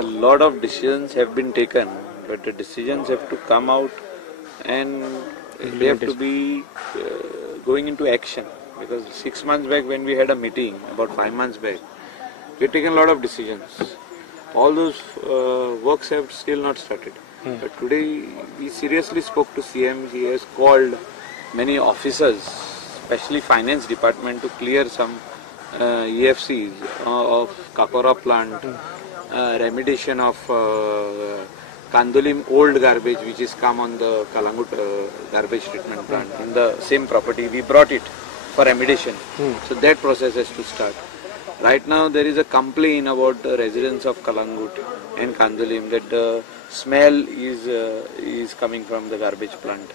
a lot of decisions have been taken, but the decisions have to come out and they have to be going into action. Because 6 months back when we had a meeting, about 5 months back, we had taken a lot of decisions. All those works have still not started. But today we seriously spoke to CM. He has called many officers, especially finance department, to clear some EFCs of Kakora plant, remediation of Kandolim old garbage which is come on the Kalangut garbage treatment plant in the same property. We brought it for remediation. So that process has to start. Right now there is a complaint about the residents of Kalangut and Kandolim that the smell is coming from the garbage plant.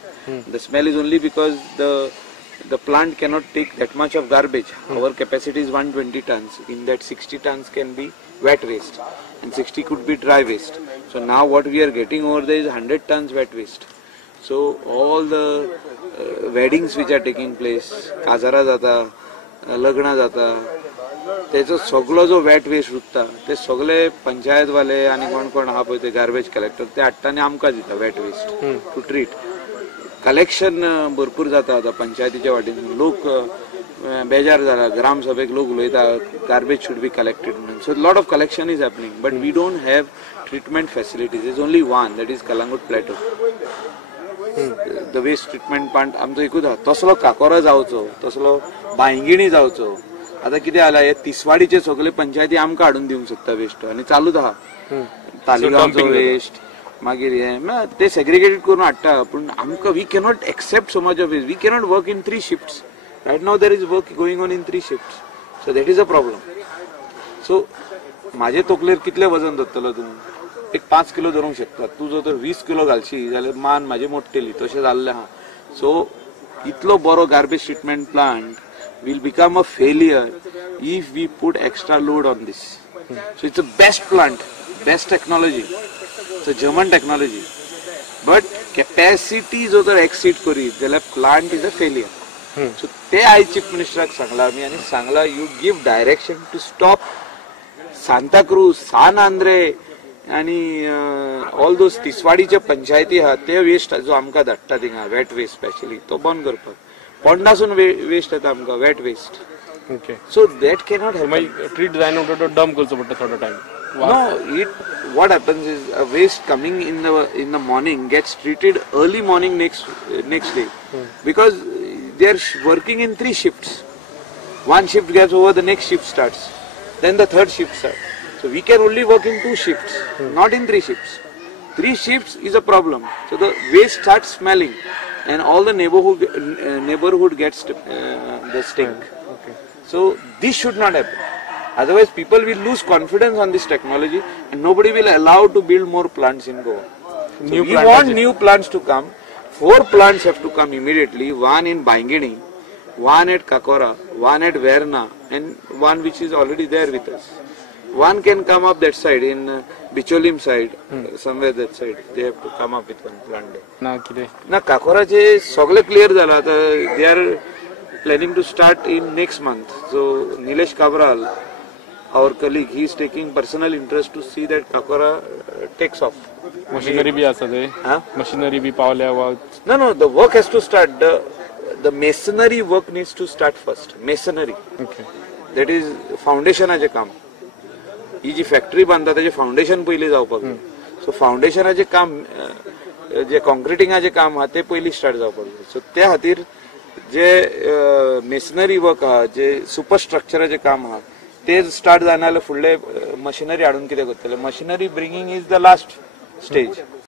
The smell is only because the plant cannot take that much of garbage. Our capacity is 120 tons. In that 60 tons can be wet waste and 60 could be dry waste. So now what we are getting over there is 100 tons wet waste. So all the weddings which are taking place, kazara jata, lagna jata, त्याचो सगळो जो wet waste उरता ते सगळे पंचायत वाले आणि कोण कोण हा पळय ते गार्बेज कलेक्टर ते हाडटा आनी आमकां दिता wet waste to treat. Collection भरपूर जाता आतां पंचायतीच्या वाटेन. लोक बेजार जाला, ग्रामसभेक लोक उलयता गार्बेज शूड बी कलेक्टेड म्हणून. So lot of collection is happening but we don't have treatment facilities. Is only one, that is Calangute plateau. The waste treatment plant आमचो एकूच आहा. तसलो काकोरा जावचो, तसलो बांयगिणी जावचो. आता कितें जाला, हे तिसवाडीचे सगळे पंचायती आमकां हाडून दिवंक सोदता वेस्ट आनी चालूच आहा. तालिगांवचो वेस्ट मागीर हे ते सेग्रिगेटेड करून हाडटा. पूण आमकां we cannot accept so much of waste. We cannot work in 3 shifts. Right now there is work going on in 3 shifts. So that is a problem. So म्हाजे तकलेर कितलें वजन धरतलो तूं? एक 5 किलो धरूंक शकता. तूं जर तर 20 किलो घालशी जाल्यार मान म्हाजी मोडटली. तशें जाल्लें आहा. सो इतलो बरो garbage treatment plant will become a failure if we put extra load on this. So it's a best plant, best technology. It's a German technology. But capacity जो जर exceed करी जाल्यार plant is a failure. So ते आयज chief मिनिस्टराक Sangla आमी आनी Sangla you give direction to stop Santa Cruz, San Andre आनी all those तिसवाडीचे पंचायती आहा ते वेस्ट जो आमकां धाडटा थिंगा वेट वेस्ट स्पेशली तो बंद करपाक. पोंडासून वेस्ट येता आमकां wet waste. Okay. So that cannot happen. मागीर ट्रीट जायना म्हणटा तो डंप करचो पडटा थोडो time. No, what happens is a waste coming in the morning gets treated early morning next day because they are working in 3 shifts. One shift gets over, the next shift starts, then the third shift starts. So we can only work in 2 shifts, not in 3 shifts. 3 shifts is a problem. So the waste starts smelling, and all the neighborhood gets the stink. Okay. So this should not happen. Otherwise, people will lose confidence on this technology, and nobody will allow to build more plants in Goa. So we want new plants to come. 4 plants have to come immediately. One in Baingini, one at Kakora, one at Verna, and one which is already there with us. One can come up that side in Bicholim side, somewhere that side. They have to come up with one plant. Na Kakora je sagle clear zala. They are planning to start in next month. So Nilesh Cabral, our colleague, he is taking personal interest to see that Kakora takes off. Machinery bhi asa de. Machinery bhi pavल्या वा. No, the work has to start. The masonry work needs to start first. Masonry. Okay. That is foundationaचे काम. ही जी factory बांधता त्याचे foundation पयलीं जावपाक जाय. सो फाउंडेशनाचे काम जे कॉन्क्रिटिंगाचे काम आहा ते पयलीं स्टार्ट जावपाक जाय. सो त्या खातीर जे मेसनरी वर्क आहा, जे सुपरस्ट्रक्चराचे काम आहा ते स्टार्ट जायना जाल्यार फुडले मशिनरी हाडून कितें करतले. Machinery bringing is the last stage.